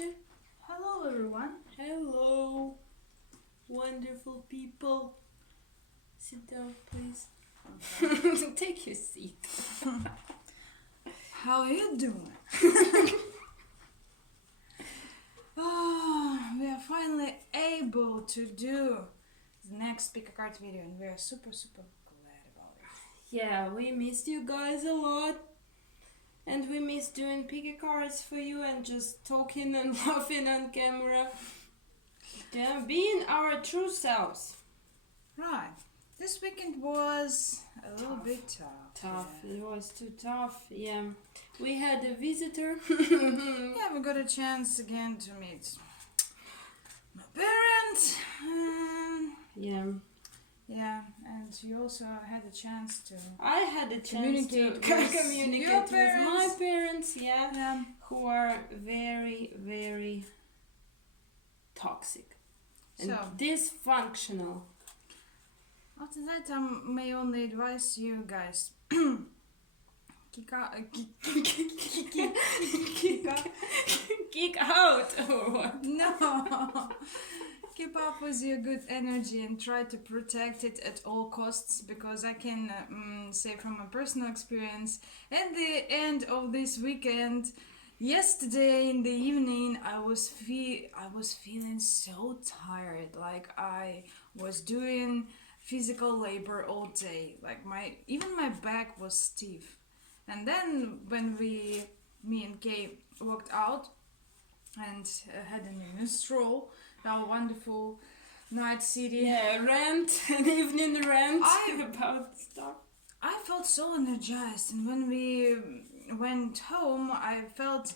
Chapter. Hello everyone. Hello, wonderful people. Sit down, please. Okay. Take your seat. How are you doing? We are finally able to do the next pick a card video and we are super glad about it. Yeah, we missed you guys a lot. And we miss doing pick cards for you and just talking and laughing on camera. Yeah, being our true selves. Right. This weekend was a little bit tough. Yeah. It was too tough. Yeah. We had a visitor. Yeah, we got a chance again to meet my parents. Yeah. Yeah, and you also had a chance to I had a chance communicate to with communicate your with parents. my parents, who are very toxic and So dysfunctional. after that, I may only advise you guys kick out, Kick out or what? no. Keep up with your good energy and try to protect it at all costs, because I can say from my personal experience, at the end of this weekend, yesterday in the evening, I was feeling so tired, like I was doing physical labor all day, like even my back was stiff. And then when me and Kay walked out and had a stroll, our wonderful night city. Yeah, rant, an evening rant about stuff. I felt so energized, and when we went home, I felt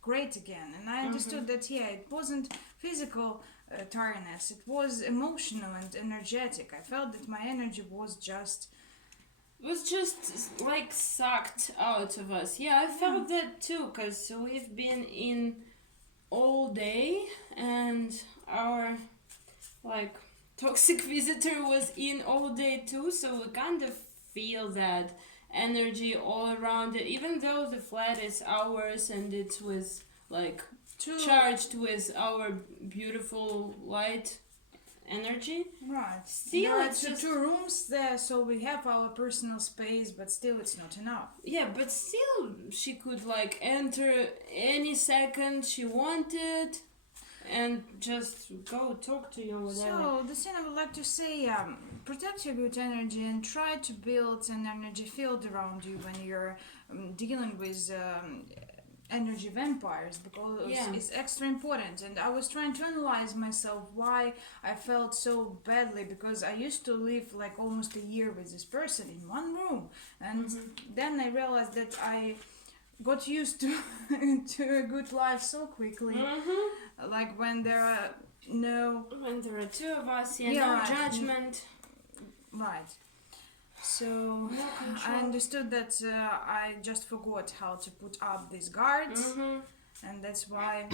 great again. And I understood that it wasn't physical tiredness; it was emotional and energetic. I felt that my energy was just like sucked out of us. Yeah, I felt that too, because we've been in all day and our like toxic visitor was in all day too, so we kind of feel that energy all around it, even though the flat is ours and it's with like charged with our beautiful light energy. Right. Still, there are it's just two rooms there, so we have our personal space, but still it's not enough. Yeah, but still she could like enter any second she wanted and just go talk to you or whatever. So the thing I would like to say, protect your good energy and try to build an energy field around you when you're dealing with energy vampires, because it's extra important. And I was trying to analyze myself why I felt so badly, because I used to live like almost a year with this person in one room, and then I realized that I got used to to a good life so quickly. Like when there are two of us, no judgment. Right. So I understood that I just forgot how to put up these guards, and that's why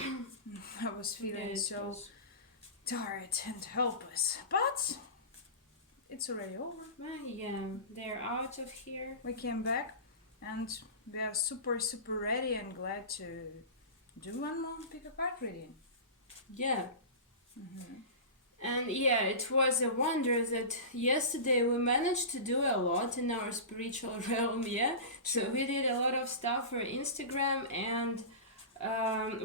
I was feeling so tired and helpless. But it's already over. Well, yeah, they're out of here. We came back and we are super ready and glad to do one more pick a card reading. Yeah. And yeah, it was a wonder that yesterday we managed to do a lot in our spiritual realm, So we did a lot of stuff for Instagram, and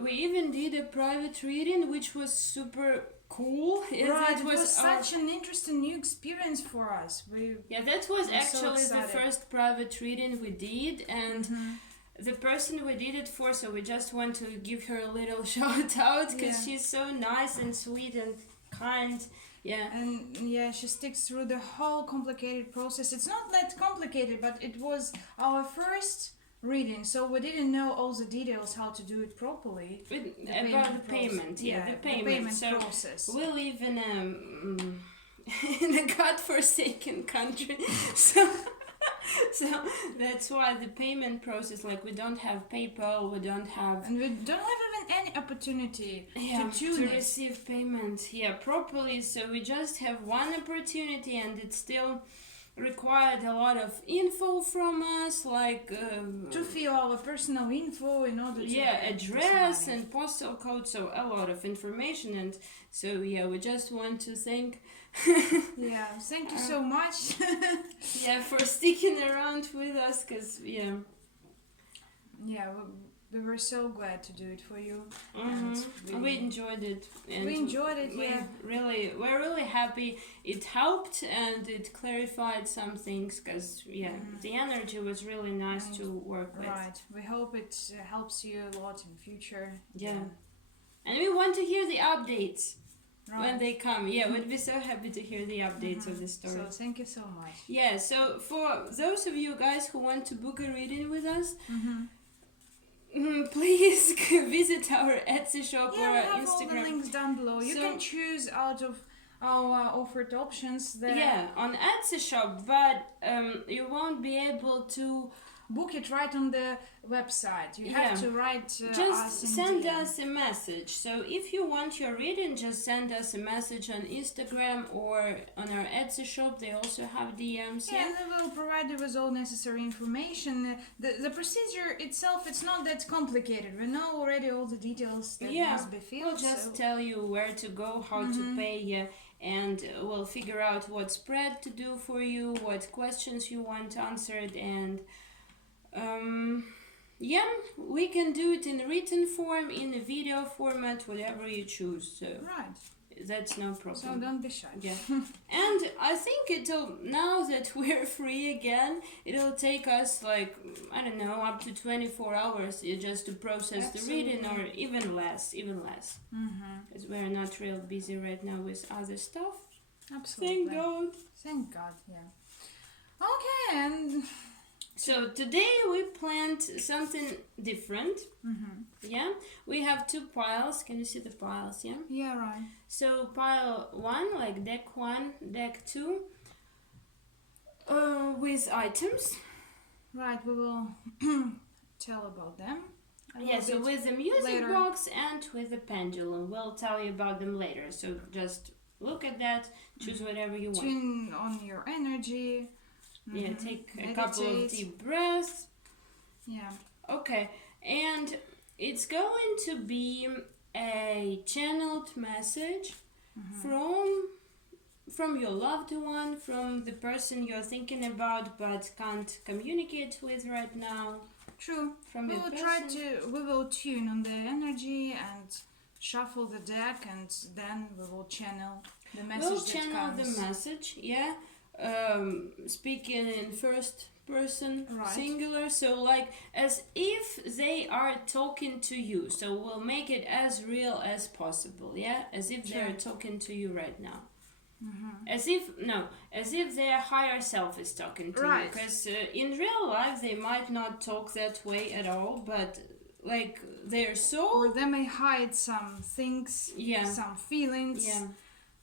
we even did a private reading, which was super cool. Right, it was such an interesting new experience for us. That was actually the first private reading we did, and the person we did it for, so we just want to give her a little shout out, because she's so nice and sweet and kind. And she sticks through the whole complicated process. It's not that complicated, but it was our first reading, so we didn't know all the details how to do it properly. About the payment, the payment process. We live in a godforsaken country, so that's why the payment process, like we don't have PayPal, we don't have even any opportunity to receive payment properly. So we just have one opportunity, and it's still required a lot of info from us, like to fill our personal info in order to yeah, get this address money. and postal code, so a lot of information. And so yeah, we just want to thank Yeah, thank you so much. yeah, for sticking around with us, because yeah. Yeah, we were so glad to do it for you. Mm-hmm. We enjoyed it. And we enjoyed it, yeah. We're really happy. It helped and it clarified some things, because yeah, the energy was really nice to work with. Right. We hope it helps you a lot in future. Yeah. And we want to hear the updates. Right. When they come. Yeah, we'd be so happy to hear the updates of the story. So thank you so much. Yeah, so for those of you guys who want to book a reading with us, please visit our Etsy shop or we our have Instagram. all the links down below. You can choose out of our offered options there. Yeah, on Etsy shop, but you won't be able to book it right on the website. You have to write just send us a message. So if you want your reading, just send us a message on Instagram or on our Etsy shop. They also have DMs. Yeah, and we will provide you with all necessary information. The procedure itself, it's not that complicated. We know already all the details that must be filled. We'll just tell you where to go, how to pay, and we'll figure out what spread to do for you, what questions you want answered, and yeah, we can do it in written form, in a video format, whatever you choose. So that's no problem. So don't be shy. Yeah. And I think now that we're free again, it'll take us like, I don't know, up to 24 hours just to process the reading, or even less. Because we're not real busy right now with other stuff. Absolutely. Thank God. Thank God, yeah. Okay, and so today we planned something different. Yeah, we have two piles. Can you see the piles? Yeah. Yeah, right. So pile 1, like deck 1, deck 2, with items. Right, we will tell about them. Yeah, so with the music later. box and with the pendulum. We'll tell you about them later. So just look at that, choose whatever you want. Tune on your energy. Yeah, take a couple of deep breaths. Yeah. Okay, and it's going to be a channeled message from your loved one, from the person you're thinking about but can't communicate with right now. True. From we will tune on the energy and shuffle the deck, and then we will channel the message. We'll channel the message, yeah. Speaking in first person, singular, so like as if they are talking to you. So we'll make it as real as possible, yeah, as if they're talking to you right now. As if their higher self is talking to you, because in real life they might not talk that way at all, but like their soul, or they may hide some things, some feelings,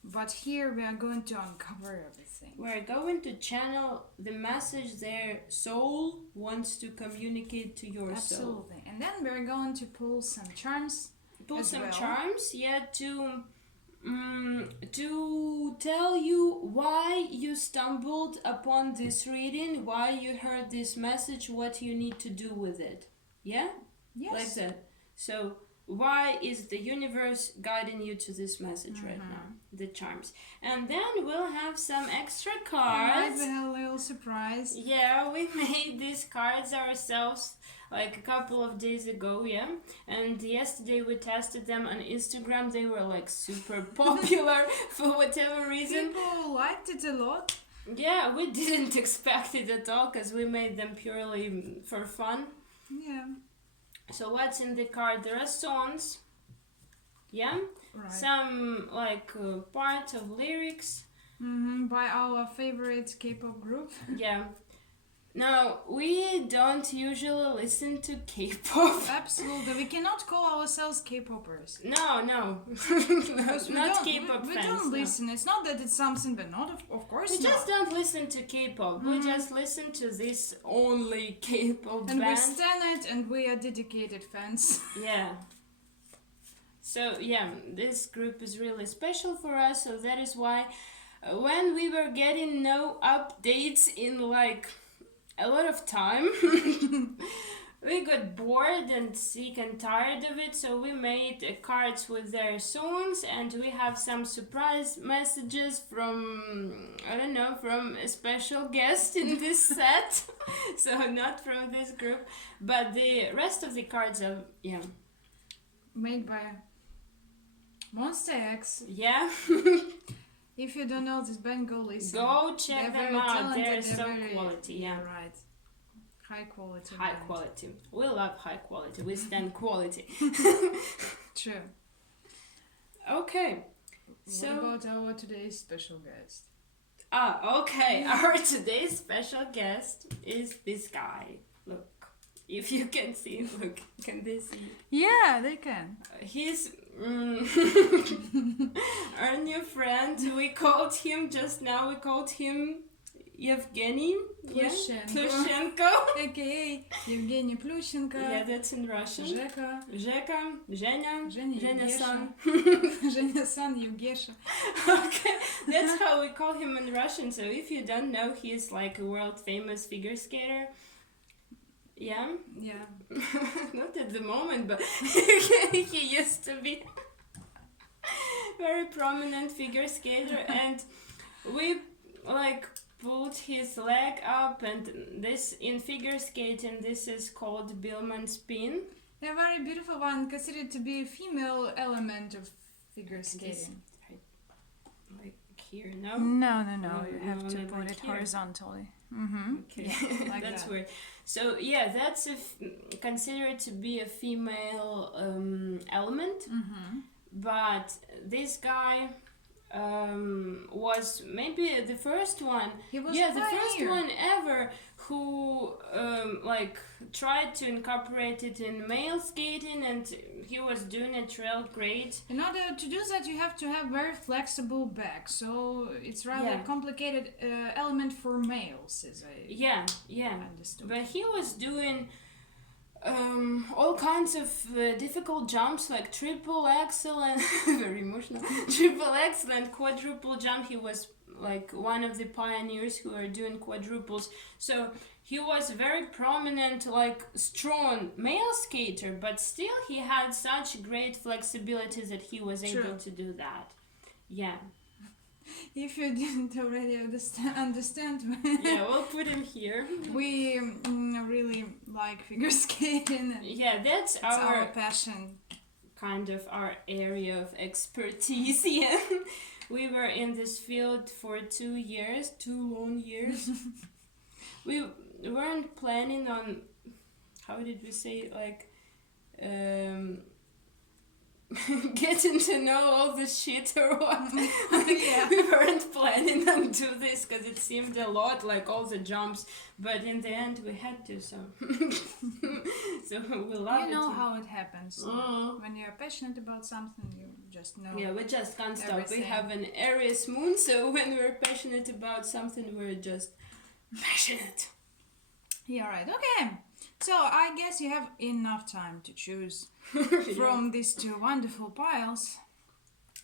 but here we are going to uncover everything. We're going to channel the message their soul wants to communicate to your soul. Absolutely. And then we're going to pull some charms. Charms, to tell you why you stumbled upon this reading, why you heard this message, what you need to do with it. Yeah? Yes. Like that. So why is the universe guiding you to this message right now? The charms. And then we'll have some extra cards. We have a little surprise. Yeah, we made these cards ourselves like a couple of days ago, yeah. And yesterday we tested them on Instagram. They were like super popular for whatever reason. People liked it a lot. Yeah, we didn't expect it at all because we made them purely for fun. Yeah. So what's in the card? There are songs, yeah, some like part of lyrics, by our favorite K-pop group. Yeah. Now we don't usually listen to K-pop. Absolutely, we cannot call ourselves K-popers. No, not K-pop fans. We don't listen. It's not that it's something, but not of course. We just don't listen to K-pop. We just listen to this only K-pop and band. we stand it, and we are dedicated fans. Yeah. So yeah, this group is really special for us. So that is why when we were getting no updates in like a lot of time, we got bored and sick and tired of it, so we made cards with their songs, and we have some surprise messages from, I don't know, from a special guest in this set. So not from this group, but the rest of the cards are, yeah. Made by MONSTA X. Yeah. If you don't know this band, go listen. Go check They're them very out. talented, They're so very- quality, yeah. Right. High quality. High band. quality. We love high quality. We stand quality. True. Okay. What So about our today's special guest? okay. Our today's special guest is this guy. Look, if you can see, look, can they see? Yeah, they can. He's our new friend. We called him just now. We called him Evgeny Plushenko. AKA Evgeny Plushenko. Yeah, that's in Russian. Zheka. Zheka, Zhenya, Zhenya-san. Zhenya-san, Evgesha. Okay, that's how we call him in Russian. So if you don't know, he's like a world famous figure skater. Yeah. Yeah. Not at the moment, but he used to be very prominent figure skater, and we like pulled his leg up, and this in figure skating this is called Billman spin. A very beautiful one, considered to be a female element of figure skating. Right, like here, no? No, Oh, you you have to want it put like it here? horizontally. Mm-hmm. Okay, Yeah, like that's that. weird. So yeah, that's considered to be a female element, Mm-hmm. but this guy was maybe the first one. He was Yeah, a the first pioneer. one ever who like tried to incorporate it in male skating, and he was doing it real great. In order to do that, you have to have very flexible back, so it's rather Yeah. complicated element for males, as I Yeah. understood. But he was doing all kinds of difficult jumps, like triple axel and very emotional triple axel and quadruple jump. He was like one of the pioneers who are doing quadruples. So he was very prominent, like strong male skater, but still he had such great flexibility that he was True. able to do that. Yeah. If you didn't already understand, Yeah, we'll put him here. we really like figure skating. And Yeah, that's it's our our passion. kind of our area of expertise. Yeah, we were in this field for 2 years, 2 long years. We weren't planning on, how did we say it, like getting to know all the shit or what. Yeah. We weren't planning on do this because it seemed a lot, like all the jumps, but in the end we had to, so so we love it. You know how it happens. Mm. When you're passionate about something, you just know. Yeah, we just can't stop. Everything. We have an Aries moon, so when we're passionate about something, we're just passionate. Yeah, right. Okay. So I guess you have enough time to choose from these two wonderful piles.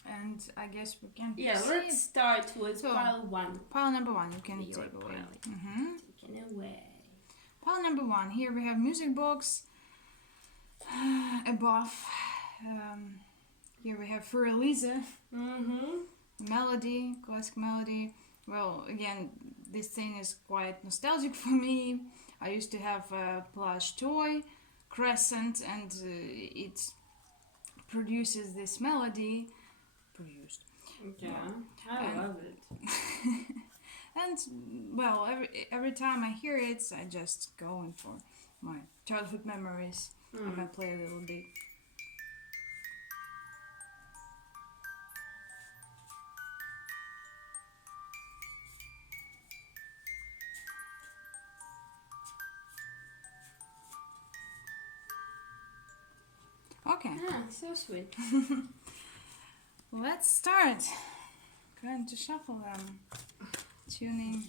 And I guess we can Yeah, proceed. let's start with So, pile 1. Pile number 1, you can Your take away. pile. Mm-hmm. Taken away. Pile number 1, here we have music box. Above, here we have For Elisa, Mm-hmm. melody, classic melody. Well, again, this thing is quite nostalgic for me. I used to have a plush toy, Crescent, and it produces this melody. Produced. Yeah, I And- love it. And, well, every time I hear it, I just go in for my childhood memories. And I play a little bit. Okay, Ah, so sweet. let's start. Going to shuffle them. Tuning.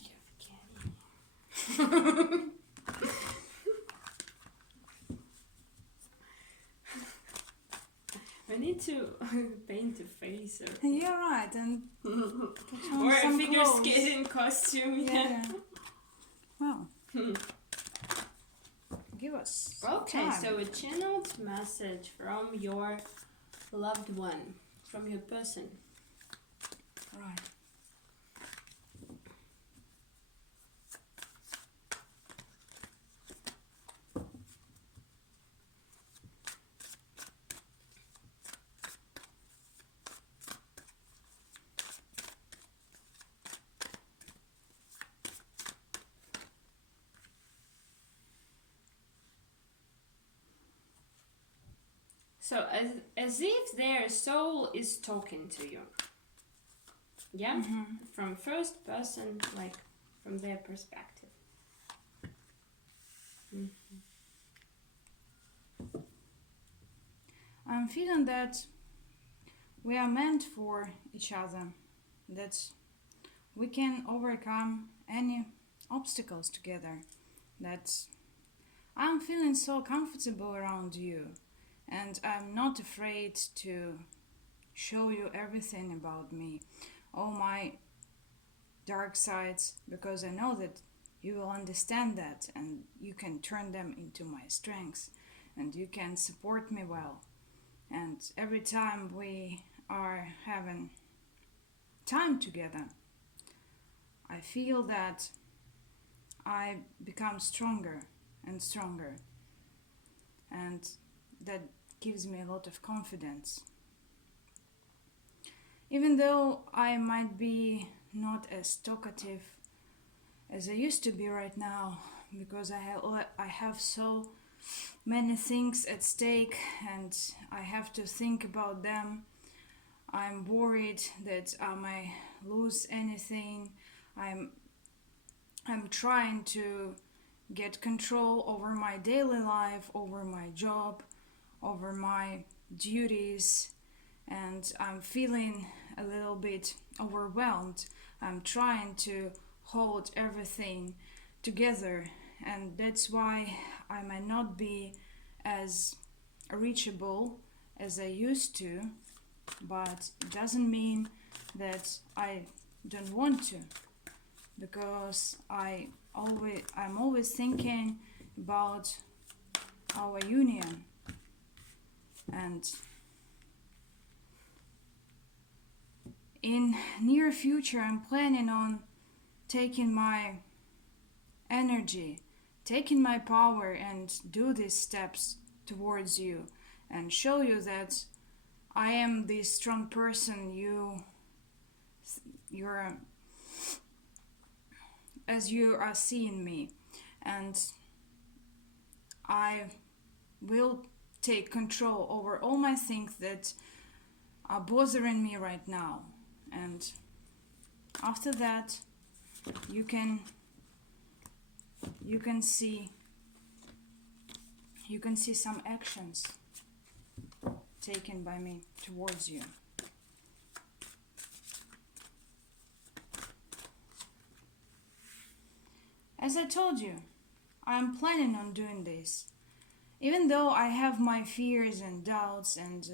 I need to paint a face or You're right, and or a some figure clothes. skating costume. Yeah. Well, give us some Okay, time. so a channeled message from your loved one, from your person. Right. So as if their soul is talking to you. Yeah? From first person, like from their perspective. I'm feeling that we are meant for each other, that we can overcome any obstacles together, that I'm feeling so comfortable around you, and I'm not afraid to show you everything about me, all my dark sides, because I know that you will understand that and you can turn them into my strengths and you can support me well. And every time we are having time together, I feel that I become stronger and stronger, and that gives me a lot of confidence. Even though I might be not as talkative as I used to be right now, because I have so many things at stake and I have to think about them. I'm worried that I might lose anything. I'm trying to get control over my daily life, over my job, over my duties, and I'm feeling a little bit overwhelmed. I'm trying to hold everything together, and that's why I might not be as reachable as I used to, but it doesn't mean that I don't want to, because I'm always thinking about our union, and in near future I'm planning on taking my energy, taking my power, and do these steps towards you and show you that I am this strong person you're as you are seeing me, and I will take control over all my things that are bothering me right now. And after that you can see some actions taken by me towards you. As I told you, I'm planning on doing this. Even though I have my fears and doubts, and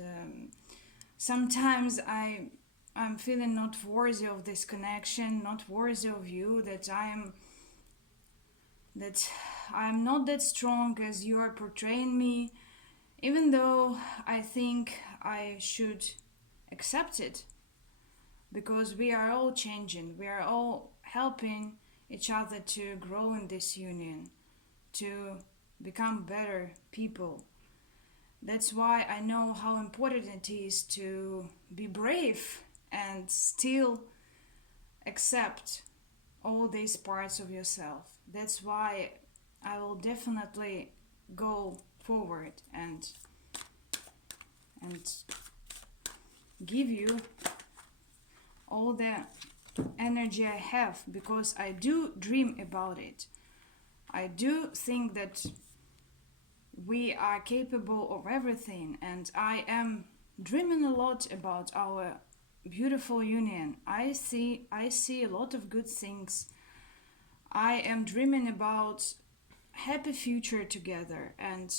sometimes I'm feeling not worthy of this connection, not worthy of you, that I'm not that strong as you are portraying me, even though I think I should accept it, because we are all changing, we are all helping each other to grow in this union, to become better people. That's why I know how important it is to be brave and still accept all these parts of yourself. That's why I will definitely go forward and give you all the energy I have, because I do dream about it. I do think that we are capable of everything, and I am dreaming a lot about our beautiful union. I see a lot of good things. I am dreaming about happy future together, and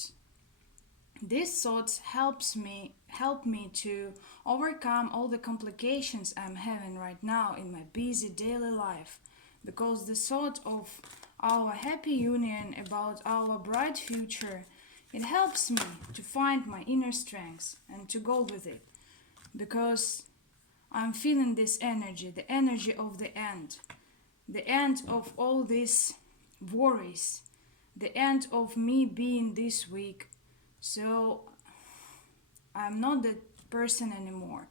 this thought helps me help me to overcome all the complications I'm having right now in my busy daily life, because the thought of our happy union, about our bright future, it helps me to find my inner strength and to go with it, because I'm feeling this energy, the energy of the end of all these worries, the end of me being this weak. So I'm not that person anymore.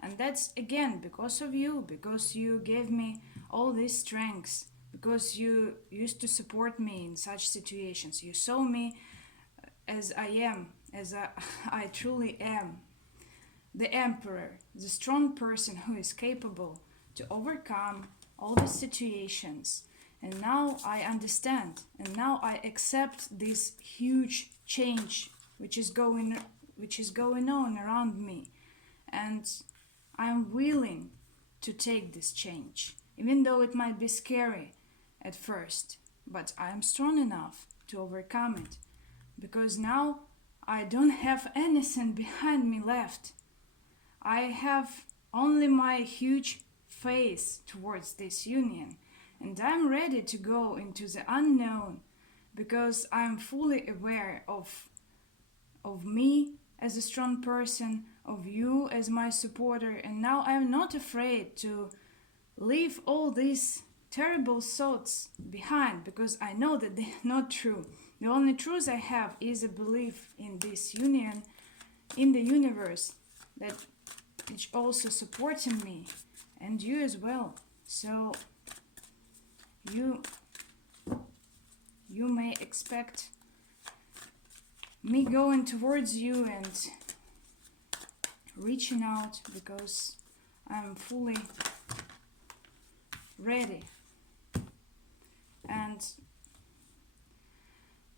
And that's again because of you, because you gave me all these strengths, because you used to support me in such situations. You saw me as I am, I truly am. The emperor, the strong person who is capable to overcome all the situations. And now I understand, and now I accept this huge change which is going on around me. And I'm willing to take this change, even though it might be scary at first, but I am strong enough to overcome it, because now I don't have anything behind me left. I have only my huge faith towards this union, and I'm ready to go into the unknown, because I'm fully aware of me as a strong person, of you as my supporter, and now I'm not afraid to leave all these terrible thoughts behind, because I know that they're not true. The only truth I have is a belief in this union, in the universe, that it's also supporting me, and you as well. So you may expect me going towards you and reaching out, because I'm fully ready. And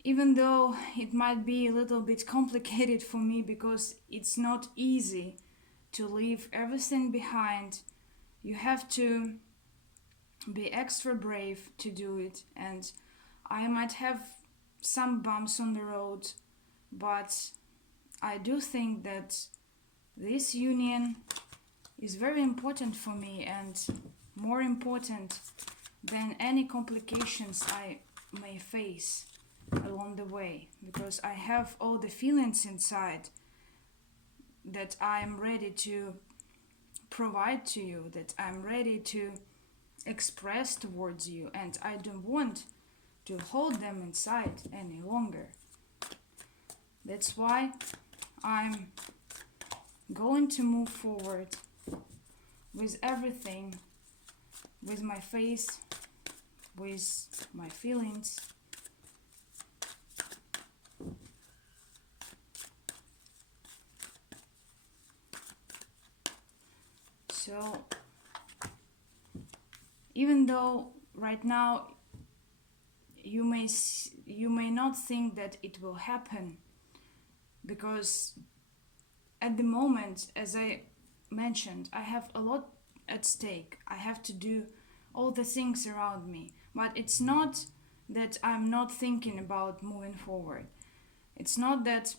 even though it might be a little bit complicated for me, because it's not easy to leave everything behind, you have to be extra brave to do it, and I might have some bumps on the road, but I do think that this union is very important for me, and more important than any complications I may face along the way, because I have all the feelings inside that I'm ready to provide to you, that I'm ready to express towards you, and I don't want to hold them inside any longer. That's why I'm going to move forward with everything, with my face, with my feelings. So even though right now you may not think that it will happen, because at the moment, as I mentioned, I have a lot at stake. I have to do all the things around me, but it's not that I'm not thinking about moving forward. It's not that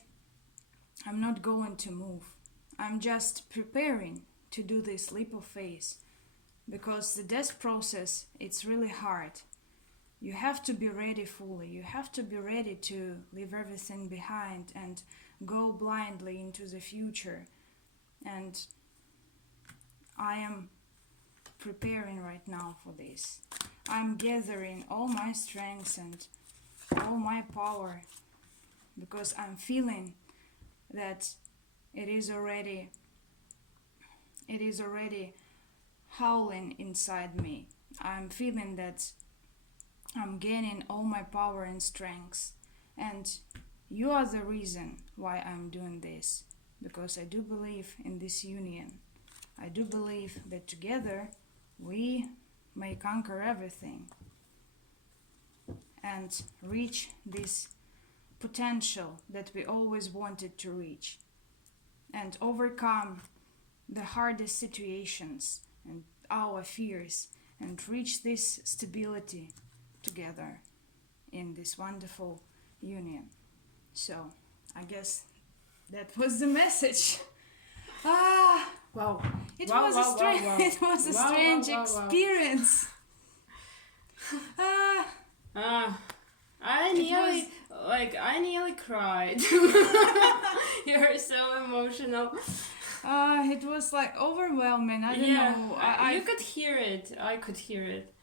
I'm not going to move. I'm just preparing to do this leap of faith, because the death process, it's really hard. You have to be ready fully. You have to be ready to leave everything behind and go blindly into the future. And I am preparing right now for this. I'm gathering all my strengths and all my power, because I'm feeling that it is already howling inside me. I'm feeling that I'm gaining all my power and strengths, and you are the reason why I'm doing this, because I do believe in this union. I do believe that together we may conquer everything and reach this potential that we always wanted to reach, and overcome the hardest situations and our fears, and reach this stability together in this wonderful union. So I guess that was the message. Wow. It Wow, was wow, a strange, wow, wow. it was a Wow, wow, strange wow, wow. experience. I nearly cried. You're so emotional. It was like overwhelming. I don't know. You could hear it. I could hear it.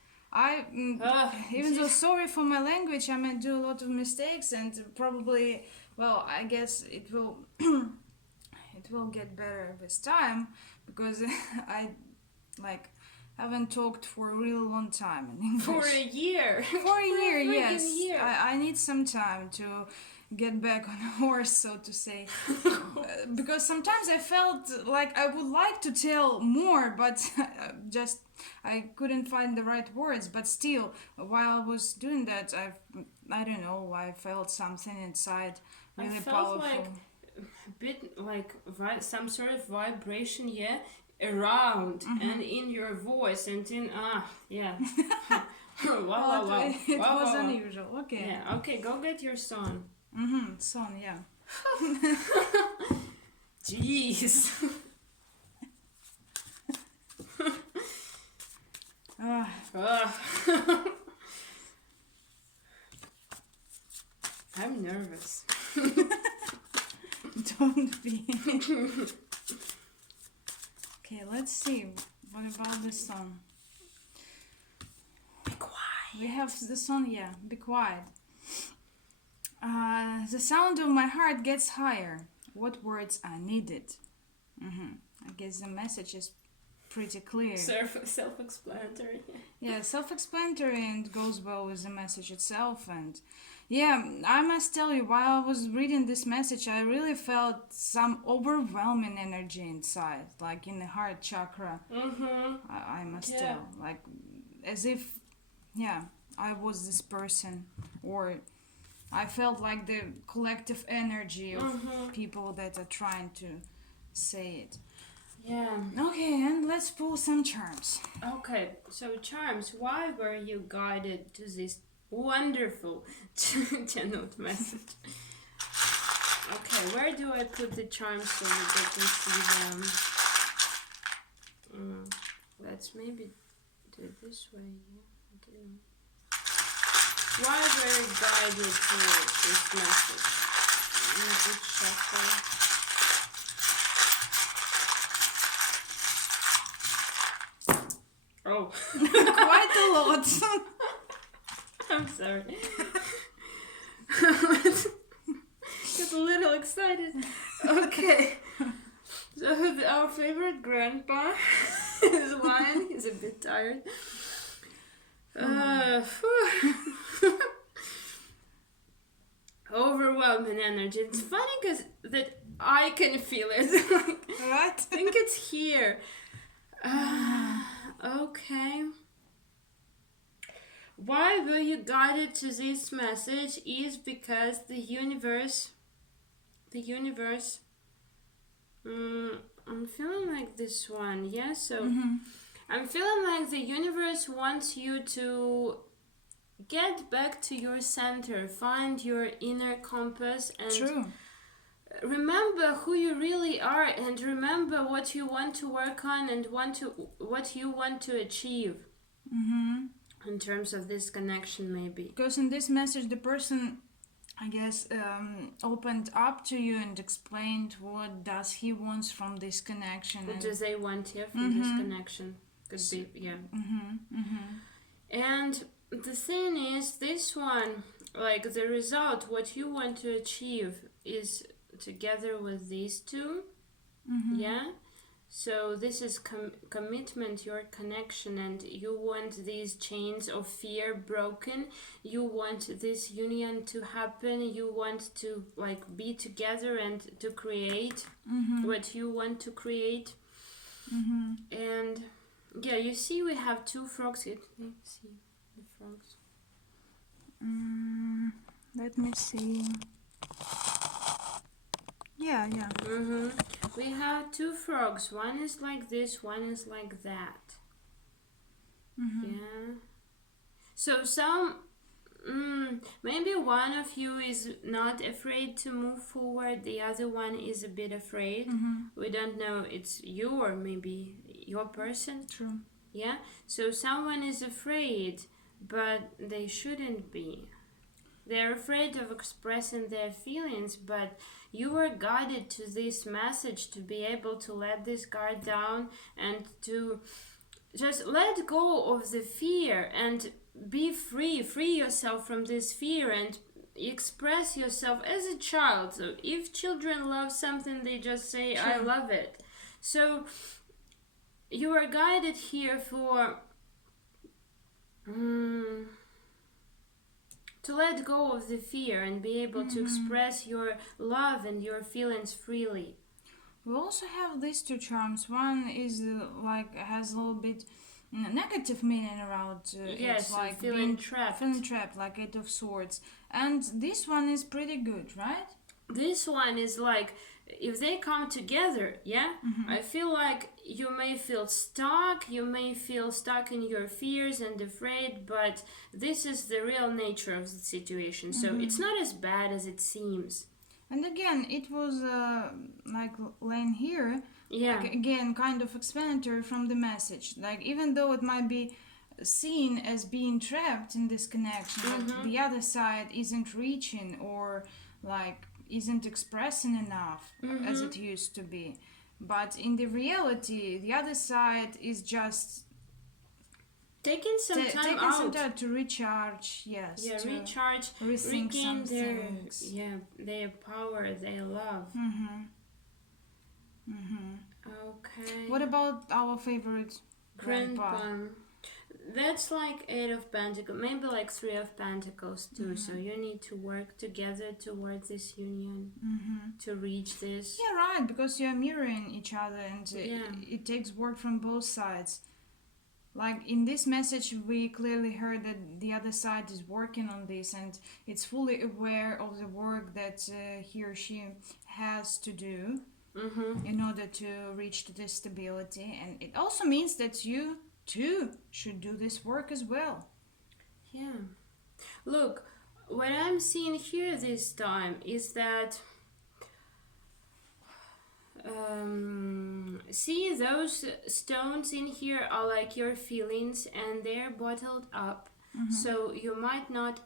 Even though sorry for my language, I might do a lot of mistakes, and probably, well, I guess it will it will get better with time, because I like haven't talked for a really long time in English. For a year. For a year, freaking yes. year. I need some time to get back on a horse, so to say. Because sometimes I felt like I would like to tell more, but just I couldn't find the right words. But still, while I was doing that, I don't know, I felt something inside really I felt powerful. like a bit like some sort of vibration, around and in your voice and in wow. It was unusual. Okay. Yeah. Okay. Go get your son. Son, yeah. Jeez. I'm nervous. Don't be. Okay, let's see. What about the song? Be quiet. We have the song, yeah. Be quiet. The sound of my heart gets higher. What words are needed? I guess the message is pretty clear. Self-explanatory. Yeah, self-explanatory, and goes well with the message itself. And yeah, I must tell you, while I was reading this message, I really felt some overwhelming energy inside, like in the heart chakra. I must tell, like as if, I was this person, or I felt like the collective energy of people that are trying to say it. Yeah. Okay, and let's pull some charms. Okay, so charms, why were you guided to this wonderful channeled message? Okay, where do I put the charms so that they can see them? Let's maybe do it this way. Yeah, okay. Why were you guided to this message? Let me just shuffle. Oh. Quite a lot. I'm sorry. Get a little excited. Okay. So our favorite grandpa is lying. He's a bit tired. Overwhelming energy. It's funny because that I can feel it. Right? I think it's here. Okay. Why were you guided to this message is because the universe, I'm feeling like this one, yeah, so I'm feeling like the universe wants you to get back to your center, find your inner compass, and remember who you really are, and remember what you want to work on and what you want to achieve in terms of this connection, maybe. Because in this message, the person, I guess, opened up to you and explained what does he wants from this connection. What does they want from this connection? Could be, yeah. And the thing is, this one, like the result, what you want to achieve is together with these two, yeah. So this is commitment, your connection, and you want these chains of fear broken. You want this union to happen. You want to like be together and to create what you want to create. And yeah, you see, we have two frogs. Let me see the frogs. Let me see. Yeah. We have two frogs. One is like this, one is like that. Yeah. So some maybe one of you is not afraid to move forward, the other one is a bit afraid. We don't know it's you or maybe your person. True. Yeah, so someone is afraid, but they shouldn't be. They're afraid of expressing their feelings, but you were guided to this message to be able to let this guard down and to just let go of the fear and be free yourself from this fear and express yourself as a child. So if children love something, they just say, Sure. I love it. So you are guided here for to let go of the fear and be able to express your love and your feelings freely. We also have these two charms. One is has a little bit negative meaning around Yes, it's like feeling trapped. feeling trapped, like Eight of Swords. And this one is pretty good, right? This one is like, if they come together, yeah, I feel like you may feel stuck, in your fears and afraid, but this is the real nature of the situation. So it's not as bad as it seems. And again, it was like laying here, Yeah. like, again, kind of explanatory from the message. Like, even though it might be seen as being trapped in this connection, that the other side isn't reaching or like isn't expressing enough as it used to be. But in the reality, the other side is just Taking some time taking out. some time to recharge, yes. Yeah, to recharge, rethink regain some their things. their power, their love. Okay. What about our favorite grandpa? That's like Eight of Pentacles, maybe like Three of Pentacles too. So you need to work together towards this union to reach this. Yeah, right, because you're mirroring each other and it takes work from both sides. Like in this message, we clearly heard that the other side is working on this and it's fully aware of the work that he or she has to do in order to reach to this stability. And it also means that you too should do this work as well. Yeah. Look, what I'm seeing here this time is that see, those stones in here are like your feelings and they're bottled up, so you might not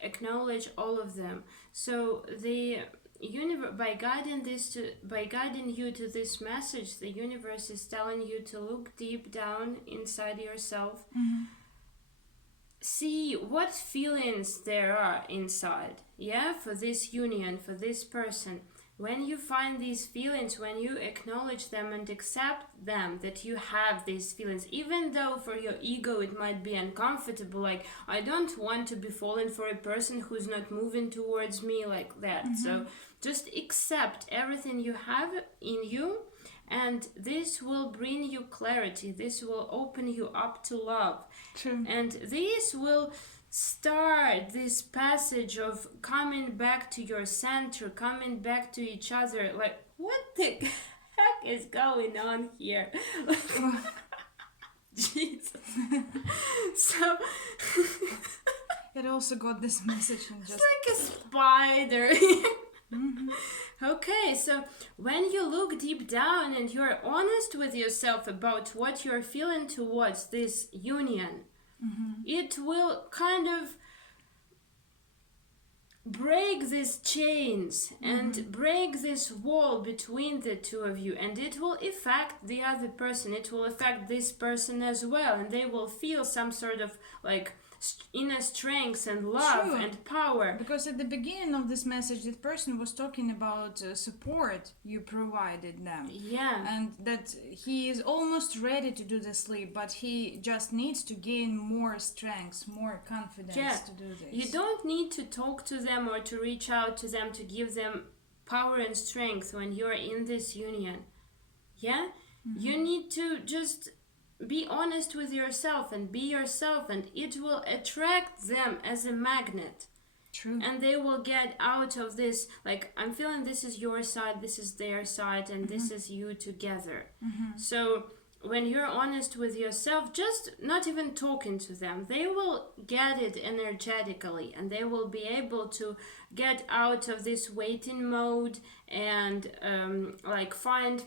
acknowledge all of them. So the universe, by guiding you to this message, the universe is telling you to look deep down inside yourself, see what feelings there are inside, for this union, for this person. When you find these feelings, when you acknowledge them and accept them, that you have these feelings, even though for your ego it might be uncomfortable, like, I don't want to be falling for a person who's not moving towards me like that. So just accept everything you have in you, and this will bring you clarity. This will open you up to love. True. And this will start this passage of coming back to your center, coming back to each other. Like, what the heck is going on here? Jesus. So It also got this message and just like a spider. Okay, so when you look deep down and you're honest with yourself about what you're feeling towards this union, it will kind of break these chains and break this wall between the two of you, and it will affect the other person. It will affect this person as well, and they will feel some sort of like inner strength and love True. and power. because at the beginning of this message, this person was talking about support you provided them. Yeah. And that he is almost ready to do the sleep, but he just needs to gain more strength, more confidence to do this. You don't need to talk to them or to reach out to them to give them power and strength when you're in this union. Yeah? You need to just be honest with yourself and be yourself, and it will attract them as a magnet. True. And they will get out of this, like, I'm feeling this is your side, this is their side, and this is you together. So when you're honest with yourself, just not even talking to them, they will get it energetically, and they will be able to get out of this waiting mode and like find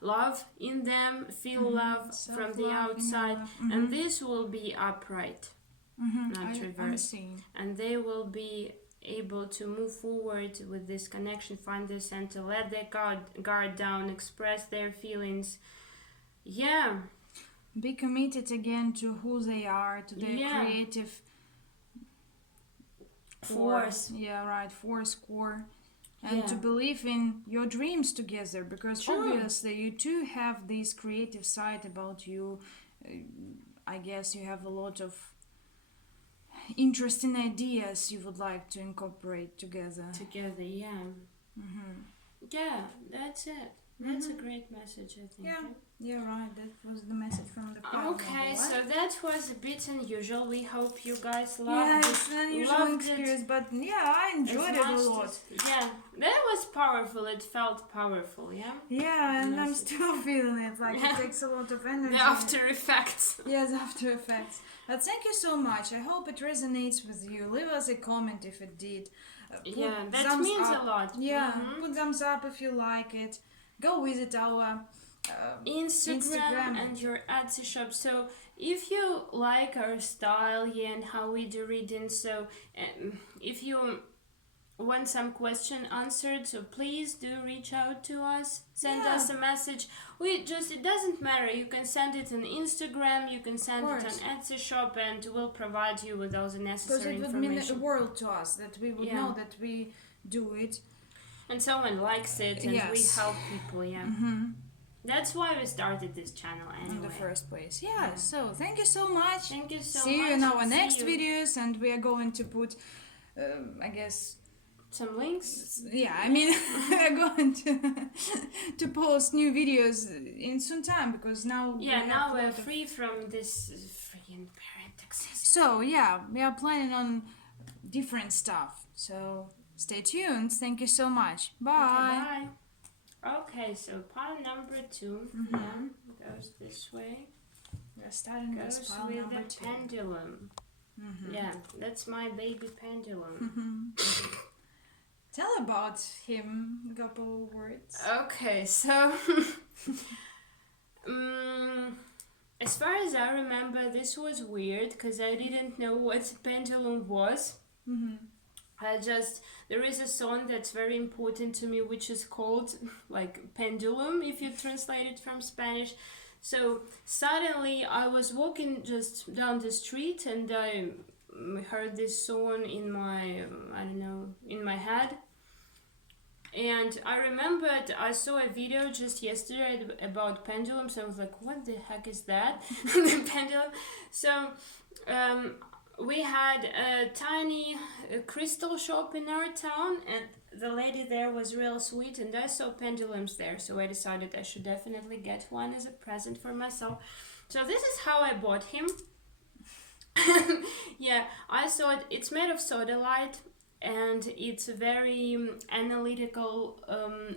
love in them, feel love from the outside, and this will be upright, not reversed, and they will be able to move forward with this connection, find their center, let their guard down, express their feelings. Yeah. Be committed again to who they are, to their creative force. Force core. And to believe in your dreams together, because obviously you too have this creative side about you. I guess you have a lot of interesting ideas you would like to incorporate together. Yeah, that's it. That's a great message, I think. Yeah, right. That was the message from the power. Okay, so that was a bit unusual. We hope you guys loved it. It's an unusual experience, but I enjoyed it a lot. That was powerful. It felt powerful, Yeah, and I'm still feeling it. Like it takes a lot of energy. The after effects. Yes, after effects. But thank you so much. I hope it resonates with you. Leave us a comment if it did. That means a lot. Put thumbs up if you like it. Go visit our Instagram and your Etsy shop. So if you like our style and how we do readings, so if you want some question answered, so please do reach out to us, send us a message. It doesn't matter, you can send it on Instagram, you can send it on Etsy shop, and we'll provide you with all the necessary information. Because it would mean the world to us, that we would know that we do it. And someone likes it, and we help people, That's why we started this channel anyway. In the first place. So thank you so much. Thank you so much. See you in our next videos, and we are going to put, I guess, some links. I mean, we're going to post new videos in soon time, because now now we're free from this freaking parent access. So we are planning on different stuff. So stay tuned. Thank you so much. Bye. Okay, so pile number 2 goes this way. We're starting with pile number 2. Pendulum. Yeah, that's my baby pendulum. Tell about him a couple of words. Okay, so as far as I remember, this was weird because I didn't know what pendulum was. There is a song that's very important to me, which is called like Pendulum, if you translate it from Spanish. So suddenly I was walking just down the street, and I heard this song in my, in my head. And I remembered I saw a video just yesterday about pendulums. So I was like, what the heck is that? The pendulum. So we had a tiny crystal shop in our town, and the lady there was real sweet, and I saw pendulums there, so I decided I should definitely get one as a present for myself. So this is how I bought him. I saw it. It's made of sodalite, and it's a very analytical,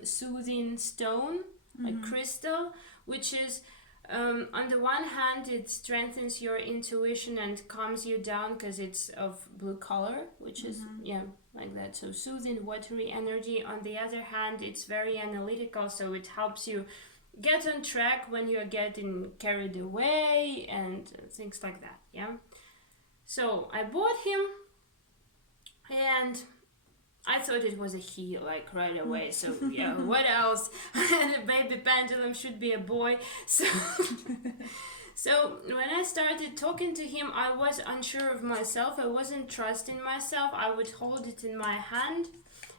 soothing stone, like crystal, which is on the one hand, it strengthens your intuition and calms you down because it's of blue color, which is like that, so soothing, watery energy. On the other hand, it's very analytical, so it helps you get on track when you're getting carried away and things like that. So I bought him, and I thought it was a he, like, right away. So what else? A baby pendulum should be a boy. So when I started talking to him, I was unsure of myself. I wasn't trusting myself. I would hold it in my hand,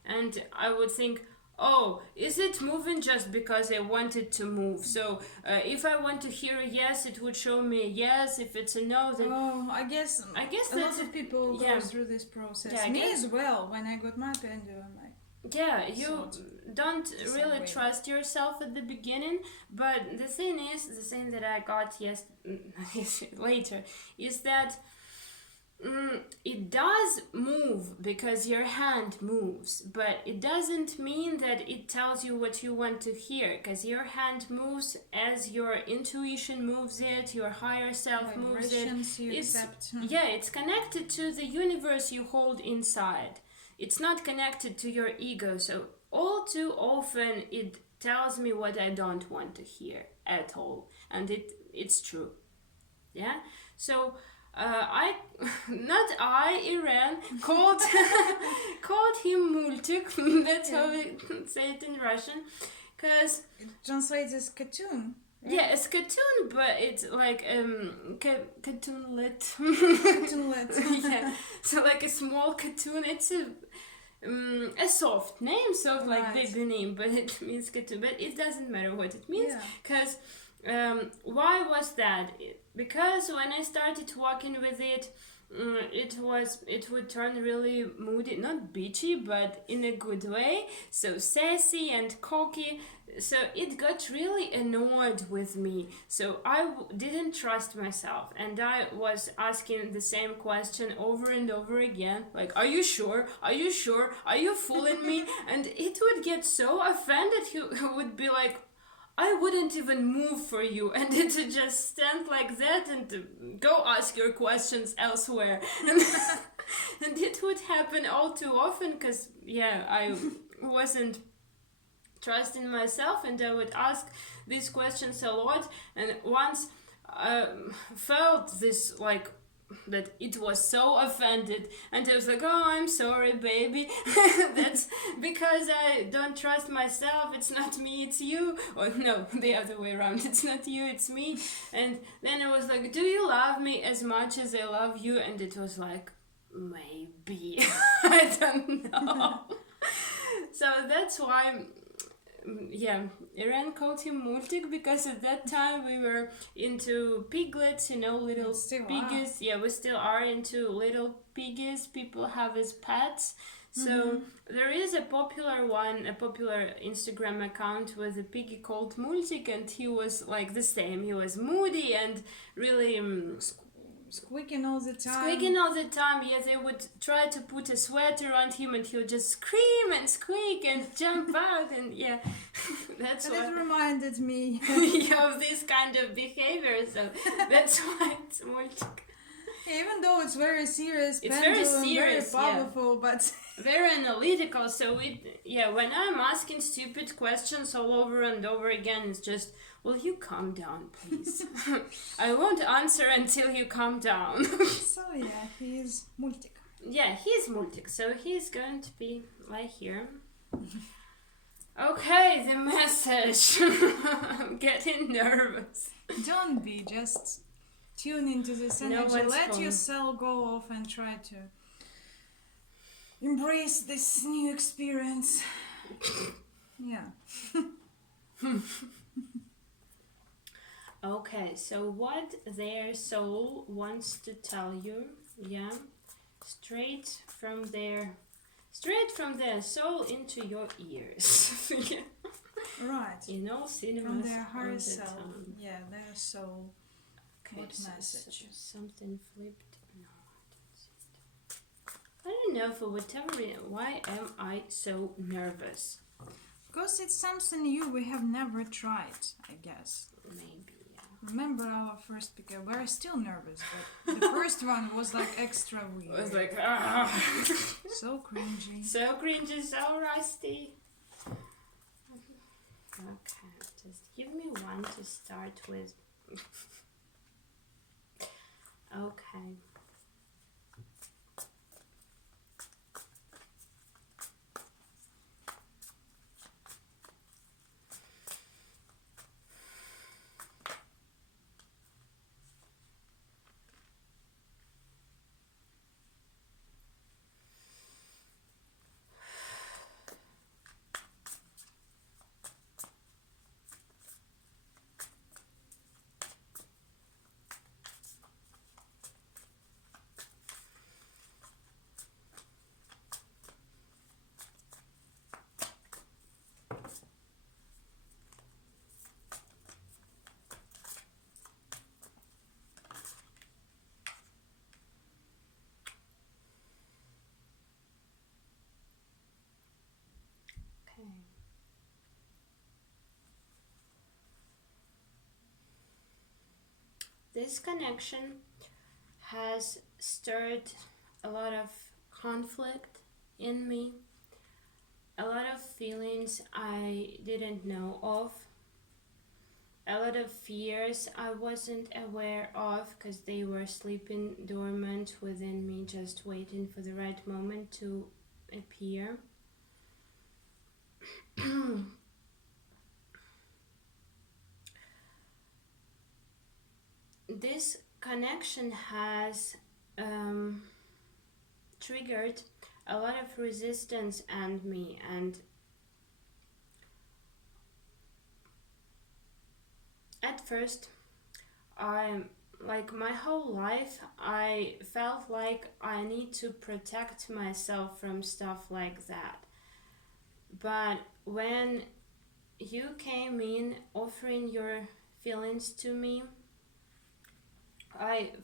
and I would think, oh, is it moving just because I want it to move? So if I want to hear a yes, it would show me a yes. If it's a no, then... Oh, I guess a lot of people go through this process. Me as well, when I got my pendulum. You don't really trust yourself at the beginning, but the thing that I got later, is that It does move because your hand moves, but it doesn't mean that it tells you what you want to hear, because your hand moves as your intuition moves it, your higher self moves it. It's connected to the universe you hold inside. It's not connected to your ego. So all too often it tells me what I don't want to hear at all, and it's true. Yeah. So Irene called him Multik. That's how we say it in Russian, because it translates as cartoon. Right? Yeah, it's cartoon, but it's like cartoonlet. Cartoonlet. Yeah, so like a small cartoon. It's a soft name, like big name, but it means cartoon. But it doesn't matter what it means, because why was that? Because when I started walking with it, it would turn really moody, not bitchy, but in a good way, so sassy and cocky. So it got really annoyed with me. So I didn't trust myself, and I was asking the same question over and over again, like, are you sure? Are you sure? Are you fooling me? And it would get so offended. He would be like, I wouldn't even move for you, and it would just stand like that and go ask your questions elsewhere. And it would happen all too often, because I wasn't trusting myself, and I would ask these questions a lot. And once I felt this, like, that it was so offended, and I was like, oh, I'm sorry, baby. That's because I don't trust myself. It's not me, it's you. Or no, the other way around. It's not you, it's me. And then I was like, do you love me as much as I love you? And it was like, maybe. I don't know. So that's why Irene called him Multik, because at that time we were into piglets, little piggies. Yeah, we still are into little piggies people have as pets. So there is a popular Instagram account with a piggy called Multik, and he was like the same. He was moody and really squeaking all the time. Yeah, they would try to put a sweater on him, and he would just scream and squeak and jump out, and that's why. It reminded me of this kind of behavior, so that's why it's Multik. Even though it's very serious, it's very serious, very powerful, but very analytical. So when I'm asking stupid questions all over and over again, it's just, will you calm down, please? I won't answer until you calm down. So he's Multik. Yeah, he's Multik. So he's going to be right here. Okay, the message. I'm getting nervous. Don't be, just tune into this energy. Let yourself go off and try to embrace this new experience. Yeah. Okay, so what their soul wants to tell you, straight from their soul into your ears. Right. Cinemas from their higher self. Yeah, their soul. Okay, what message? Something flipped. No, I don't know, for whatever reason. Why am I so nervous? Because it's something new we have never tried, I guess. Maybe, Remember our first pickup? We're still nervous, but the first one was like extra weird. It was like, so cringy. So cringy, so rusty. Okay, just give me one to start with. Okay. this connection has stirred a lot of conflict in me, a lot of feelings I didn't know of, a lot of fears I wasn't aware of because they were sleeping dormant within me, just waiting for the right moment to appear. This connection has triggered a lot of resistance in me, and at first, my whole life, I felt like I need to protect myself from stuff like that. But when you came in offering your feelings to me,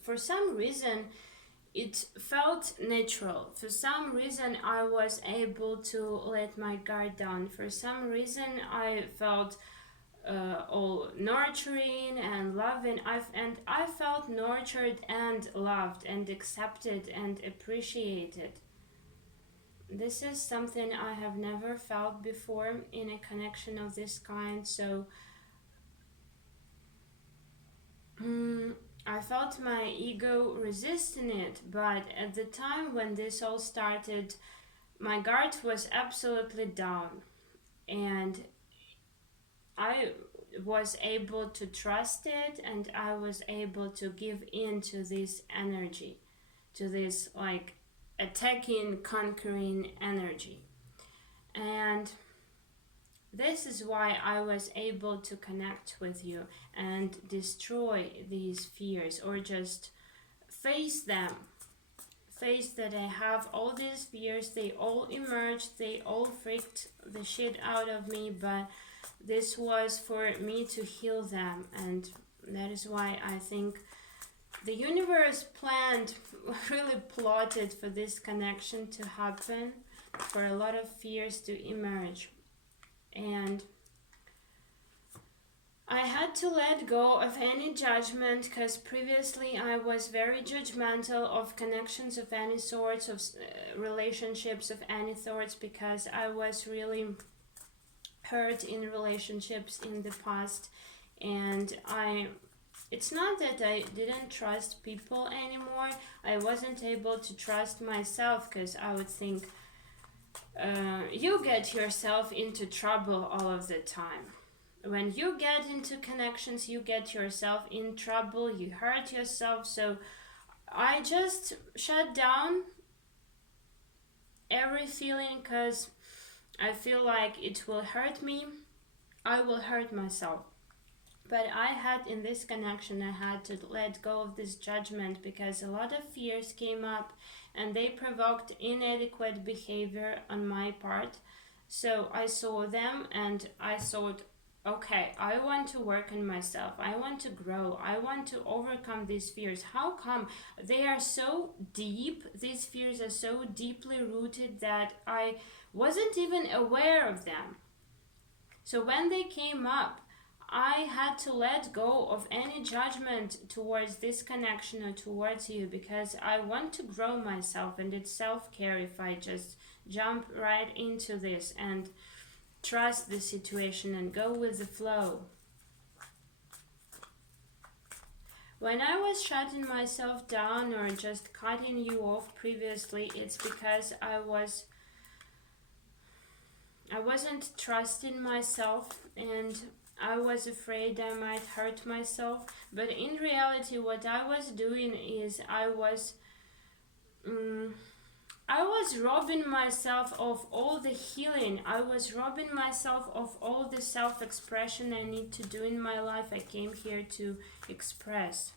for some reason, it felt natural. For some reason, I was able to let my guard down. For some reason, I felt all nurturing and loving. I felt nurtured and loved and accepted and appreciated. This is something I have never felt before in a connection of this kind. So I felt my ego resisting it, but at the time when this all started, my guard was absolutely down, and I was able to trust it, and I was able to give in to this energy, to this like attacking, conquering energy. And this is why I was able to connect with you and destroy these fears, or just face them. Face that I have all these fears, they all emerged, they all freaked the shit out of me, but this was for me to heal them. And that is why I think the universe planned, really plotted for this connection to happen, for a lot of fears to emerge. And I had to let go of any judgment, because previously I was very judgmental of connections of any sorts, of relationships of any sorts, because I was really hurt in relationships in the past. And it's not that I didn't trust people anymore, I wasn't able to trust myself, because I would think, you get yourself into trouble all of the time. When you get into connections, you get yourself in trouble, you hurt yourself. So I just shut down every feeling, because I feel like it will hurt me, I will hurt myself. But I had, in this connection, I had to let go of this judgment, because a lot of fears came up and they provoked inadequate behavior on my part. So I saw them and I thought, okay, I want to work on myself, I want to grow, I want to overcome these fears. How come they are so deep? These fears are so deeply rooted that I wasn't even aware of them. So when they came up, I had to let go of any judgment towards this connection or towards you, because I want to grow myself, and it's self-care if I just jump right into this and trust the situation and go with the flow. When I was shutting myself down or just cutting you off previously, it's because I wasn't trusting myself, and I was afraid I might hurt myself. But in reality, what I was doing is I was robbing myself of all the healing. I was robbing myself of all the self-expression I need to do in my life. I came here to express.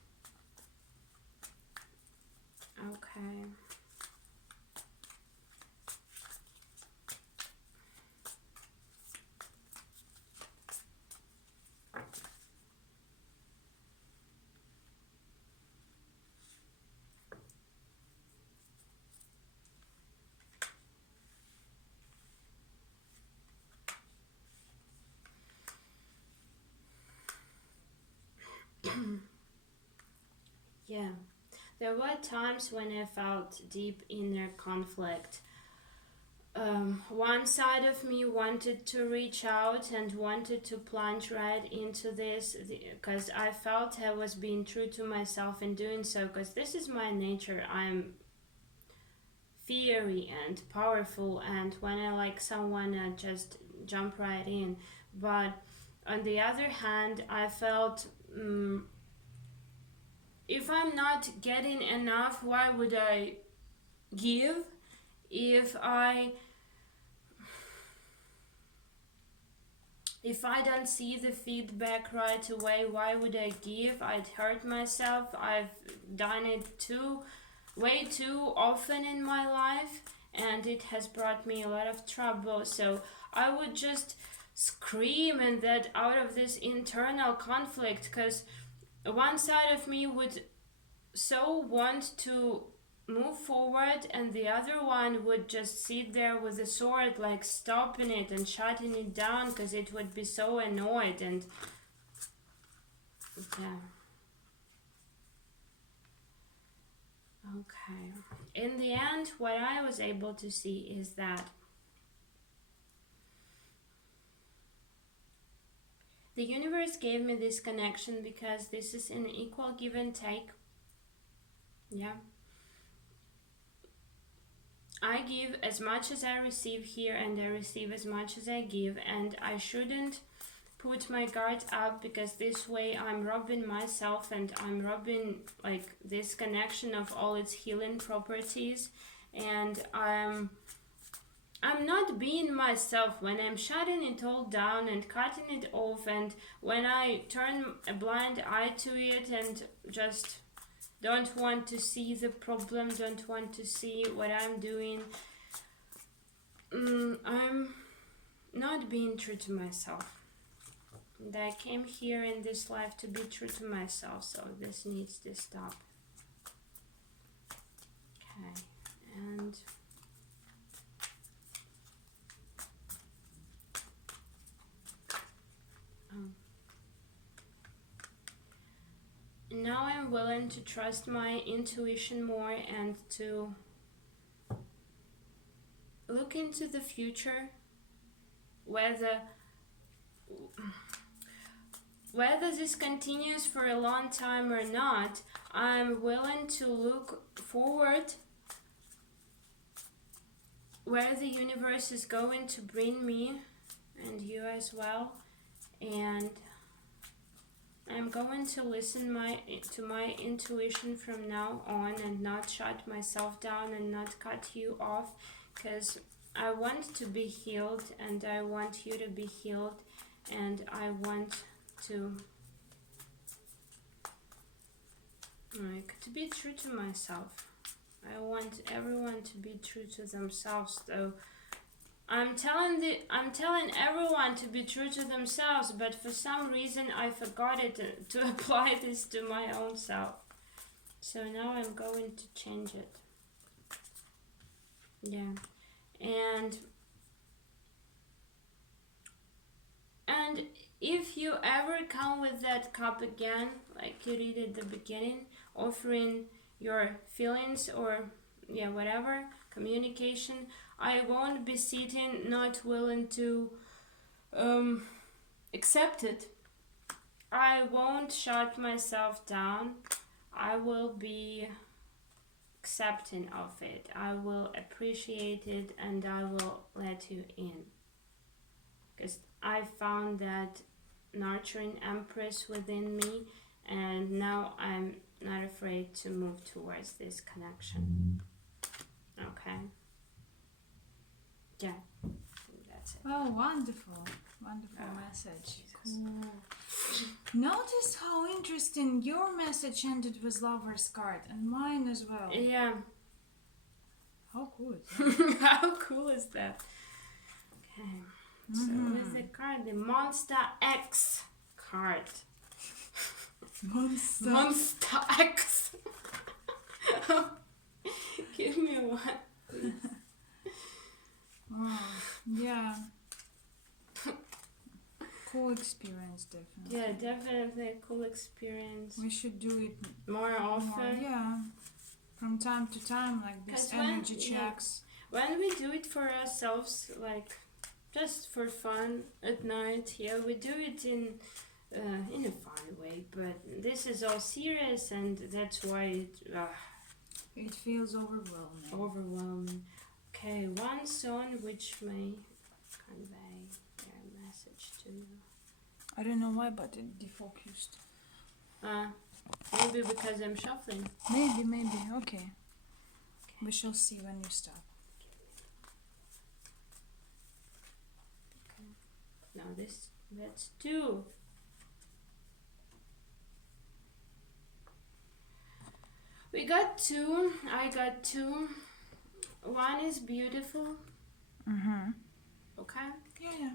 Okay. Yeah. There were times when I felt deep inner conflict. One side of me wanted to reach out and wanted to plunge right into this because I felt I was being true to myself in doing so, because this is my nature. I'm fiery and powerful, and when I like someone, I just jump right in. But on the other hand, I felt if I'm not getting enough, why would I give? If I don't see the feedback right away, why would I give? I'd hurt myself. I've done it way too often in my life, and it has brought me a lot of trouble. So I would just scream and that out of this internal conflict, because one side of me would so want to move forward, and the other one would just sit there with a sword, like stopping it and shutting it down, because it would be so annoyed. And yeah. Okay. In the end, what I was able to see is that the universe gave me this connection because this is an equal give and take. Yeah. I give as much as I receive here, and I receive as much as I give, and I shouldn't put my guard up, because this way I'm robbing myself and I'm robbing like this connection of all its healing properties, and I'm not being myself when I'm shutting it all down and cutting it off, and when I turn a blind eye to it and just don't want to see the problem, don't want to see what I'm doing. I'm not being true to myself. And I came here in this life to be true to myself, so this needs to stop. Okay, and now I'm willing to trust my intuition more and to look into the future, whether this continues for a long time or not. I'm willing to look forward where the universe is going to bring me, and you as well, and I'm going to listen to my intuition from now on, and not shut myself down and not cut you off, because I want to be healed, and I want you to be healed, and I want to be true to myself. I want everyone to be true to themselves, though. I'm telling everyone to be true to themselves, but for some reason I forgot to apply this to my own self. So now I'm going to change it. Yeah. And if you ever come with that cup again, like you did at the beginning, offering your feelings or whatever, communication, I won't be sitting not willing to accept it. I won't shut myself down. I will be accepting of it. I will appreciate it, and I will let you in. Because I found that nurturing empress within me, and now I'm not afraid to move towards this connection. Okay? Yeah, that's it. Oh, wonderful. Wonderful message. Cool. Notice how interesting your message ended with Lover's card, and mine as well. Yeah. How cool is that? How cool is that? Okay. So with the card, the MONSTA X card. MONSTA X. Give me one, please. Oh, yeah. cool experience, definitely. Yeah, definitely a cool experience. We should do it More often. yeah, from time to time, like these 'Cause energy yeah. checks. When we do it for ourselves, like just for fun at night, yeah, we do it in a fun way. But this is all serious, and that's why It feels overwhelming. overwhelming. Okay, one song which may convey their message to you. I don't know why, but it defocused. Maybe because I'm shuffling. Maybe. Okay. We shall see when you stop. Now that's two. We got two. I got two. One is beautiful. Mm-hmm. Okay. Yeah.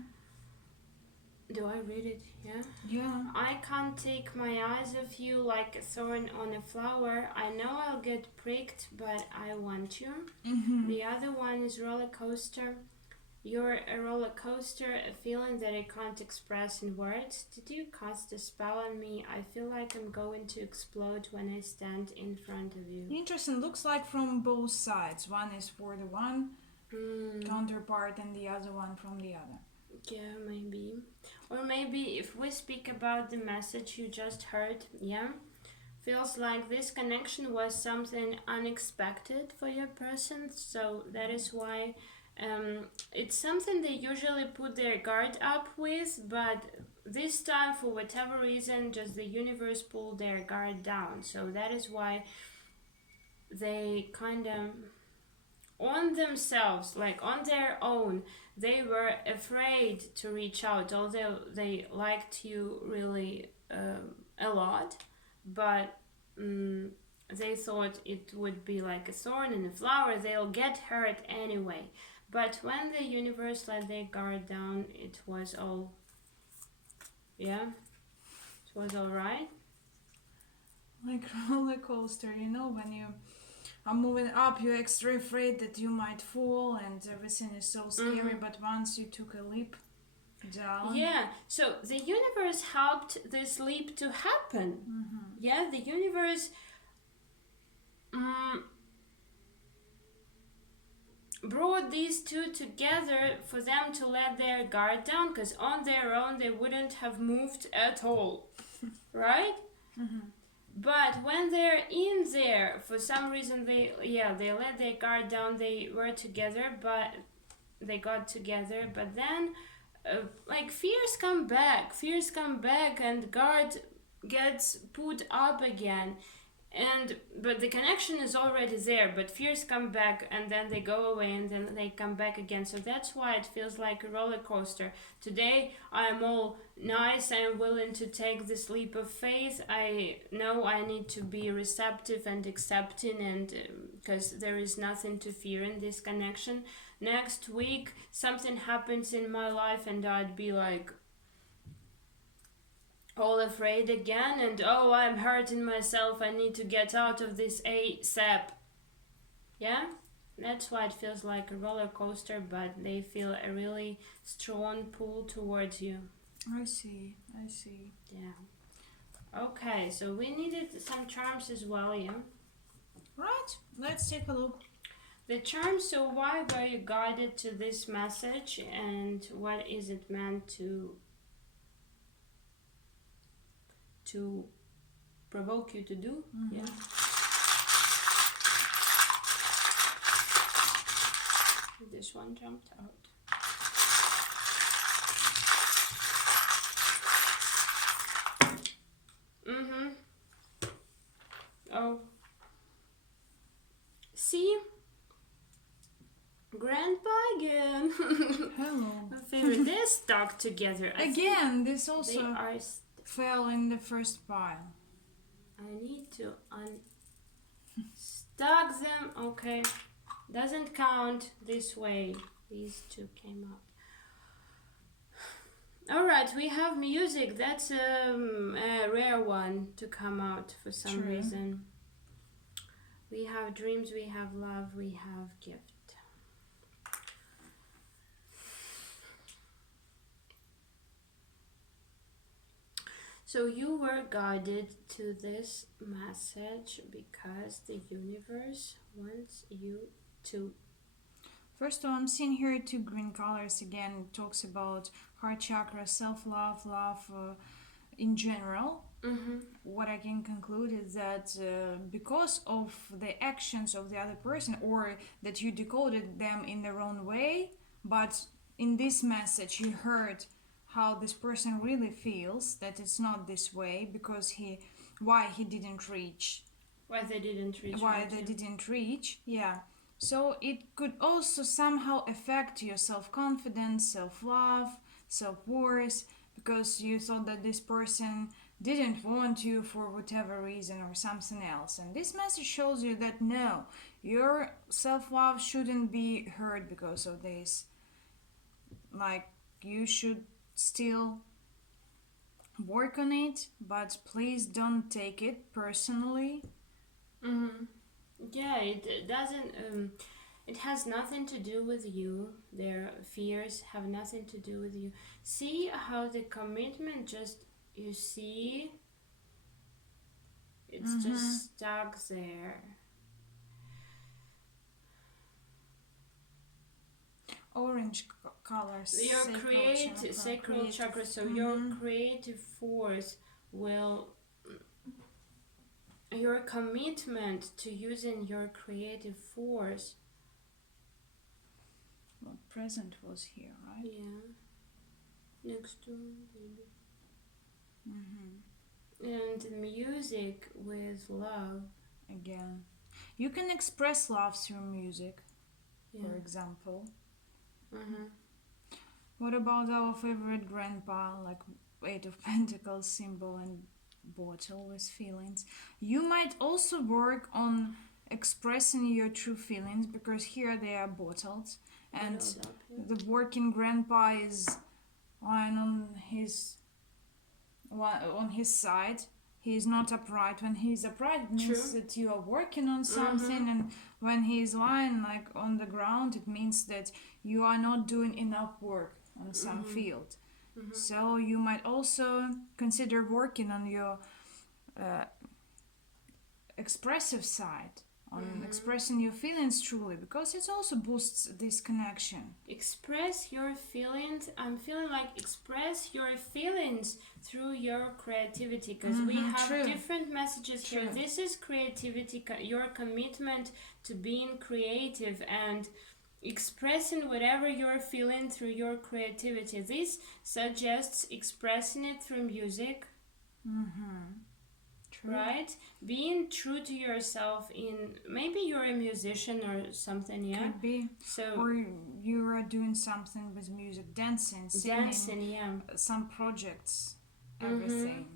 Do I read it? Yeah. Yeah. I can't take my eyes off you like a thorn on a flower. I know I'll get pricked, but I want you. Mm-hmm. The other one is roller coaster. You're a roller coaster, a feeling that I can't express in words. Did you cast a spell on me? I feel like I'm going to explode when I stand in front of you. Interesting. Looks like from both sides. One is for the one counterpart and the other one from the other. Yeah, maybe. Or maybe if we speak about the message you just heard, yeah? Feels like this connection was something unexpected for your person, so that is why it's something they usually put their guard up with, but this time, for whatever reason, just the universe pulled their guard down. So that is why they kind of, on themselves, like on their own, they were afraid to reach out, although they liked you really a lot, but they thought it would be like a thorn in a flower, they'll get hurt anyway. But when the universe let their guard down, it was all, yeah, it was all right. Like roller coaster, you know, when you are moving up, you're extra afraid that you might fall and everything is so scary, but once you took a leap down. Yeah, so the universe helped this leap to happen. Yeah, the universe brought these two together for them to let their guard down, because on their own they wouldn't have moved at all, right? But when they're in there, for some reason they let their guard down. They were together, but they got together. But then, like fears come back, and guard gets put up again. But the connection is already there, but fears come back and then they go away and then they come back again. So that's why it feels like a roller coaster. Today I'm all nice, I'm willing to take this leap of faith. I know I need to be receptive and accepting, and because there is nothing to fear in this connection. Next week something happens in my life and I'd be like all afraid again, and oh, I'm hurting myself, I need to get out of this ASAP. Yeah, that's why it feels like a roller coaster, but they feel a really strong pull towards you. I see. Yeah. Okay, so we needed some charms as well, yeah? Right, let's take a look. The charms, so why were you guided to this message, and what is it meant to provoke you to do? Yeah. This one jumped out. Oh. See? Grandpa again. Hello. My favorite. They're stuck together. Again, this also They are fell in the first pile. I need to unstuck them. Okay. Doesn't count this way. These two came out. Alright, we have music. That's a rare one to come out for some reason. We have dreams, we have love, we have gift. So you were guided to this message because the universe wants you to. First of all, I'm seeing here two green colors again. It talks about heart chakra, self-love, love in general. What I can conclude is that because of the actions of the other person, or that you decoded them in the wrong way, but in this message you heard how this person really feels, that it's not this way, because why they didn't reach, yeah. So it could also somehow affect your self-confidence, self-love, self-worth, because you thought that this person didn't want you for whatever reason or something else. And this message shows you that no, your self-love shouldn't be hurt because of this. Like, you should still work on it, but please don't take it personally. Yeah, it doesn't. It has nothing to do with you. Their fears have nothing to do with you. See how the commitment just, you see, it's just stuck there. Orange colors. Your sacral chakra. So your creative force will. Your commitment to using your creative force. Well, present was here, right? Yeah. Next to baby. And music with love. Again. You can express love through music, for example. What about our favorite grandpa, like Eight of Pentacles symbol and bottle with feelings? You might also work on expressing your true feelings, because here they are bottled, and the working grandpa is lying on his side. He is not upright. When he is upright, it means that you are working on something, and when he is lying like on the ground, it means that you are not doing enough work on some field. So you might also consider working on your expressive side, on expressing your feelings truly, because it also boosts this connection. Express your feelings. I'm feeling like express your feelings through your creativity, because we have different messages here. This is creativity, your commitment to being creative and expressing whatever you're feeling through your creativity. This suggests expressing it through music. Right? Being true to yourself. In maybe you're a musician or something, yeah? Could be. So, or you are doing something with music, dancing, singing, some projects, everything.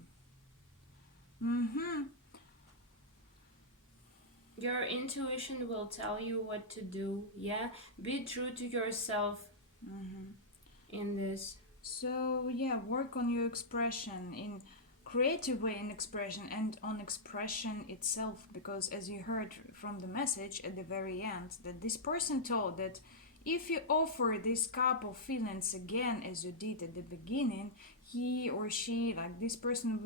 Your intuition will tell you what to do, yeah? Be true to yourself in this. So, yeah, work on your expression in creative way, in expression, and on expression itself, because as you heard from the message at the very end, that this person told that if you offer this cup of feelings again as you did at the beginning, he or she, like this person,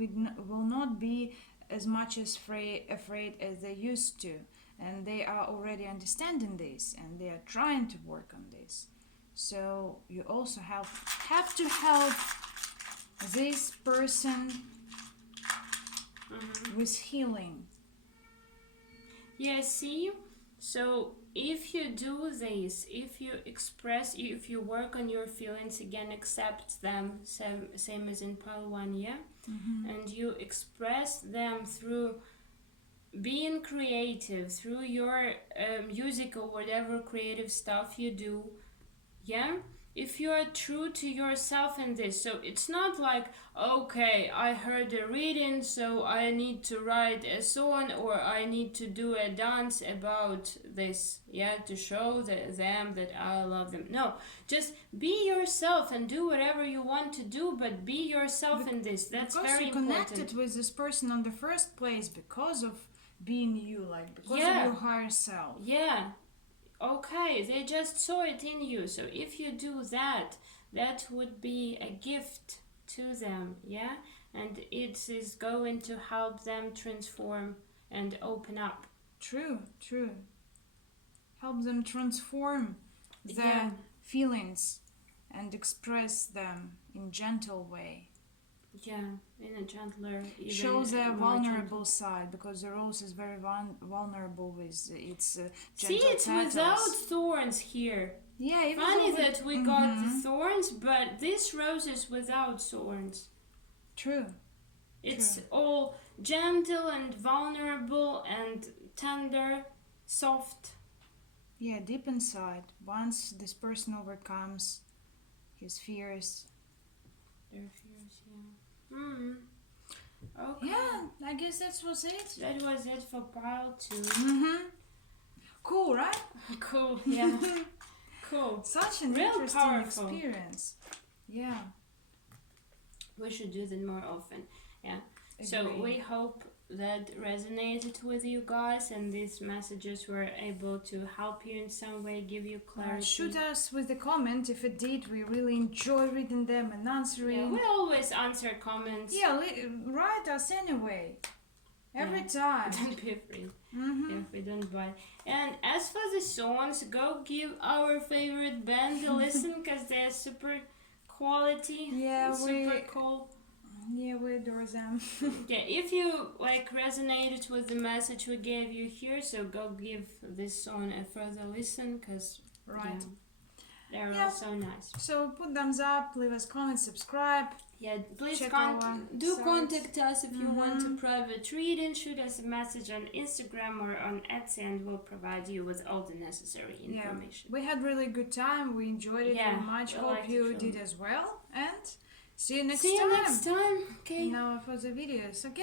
will not be as much as afraid as they used to, and they are already understanding this, and they are trying to work on this. So you also have to help this person with healing. Yeah, see? So if you do this, if you express, if you work on your feelings again, accept them, same as in pile 1, yeah? And you express them through being creative, through your music or whatever creative stuff you do, yeah? If you are true to yourself in this, so it's not like, okay, I heard a reading, so I need to write a song or I need to do a dance about this, yeah, to show them that I love them. No, just be yourself and do whatever you want to do, but be yourself in this. That's very important. Because you connected with this person in the first place because of being you, like because of your higher self. Yeah. Okay, they just saw it in you. So if you do that, that would be a gift to them, yeah? and it is going to help them transform and open up. True. Help them transform their Yeah. feelings and express them in gentle way. Yeah, in a gentler, even Shows their more vulnerable side, because the rose is very vulnerable with its See, gentle it's petals. without thorns here. Yeah, even Funny though that we got the thorns, but this rose is without thorns. True. It's all gentle and vulnerable and tender, soft. Yeah, deep inside. Once this person overcomes his fears. Their fears, yeah. Okay. Yeah, I guess that was it. That was it for pile 2. Cool, right? Cool, yeah. Cool. Such an Real interesting powerful experience. Yeah. We should do that more often. Yeah. So Agree. we hope that resonated with you guys, and these messages were able to help you in some way, give you clarity. Shoot us with a comment if it did. We really enjoy reading them and answering. Yeah, we always answer comments. Yeah, write us anyway. Every time. Don't be afraid if we don't buy. And as for the songs, go give our favorite band a listen, because they're super quality. Yeah, super cool. Yeah, we adore them. Yeah, if you resonated with the message we gave you here, so go give this song a further listen, because Right. they're Yeah. also nice. So put thumbs up, leave us comments, subscribe. Yeah, please Check our sites. contact us if you want a private reading. Shoot us a message on Instagram or on Etsy, and we'll provide you with all the necessary information. We had really good time. We enjoyed it very much. we Hope liked you it did too. as well. And see you next See time. you next time. Okay. Now for the videos. Okay.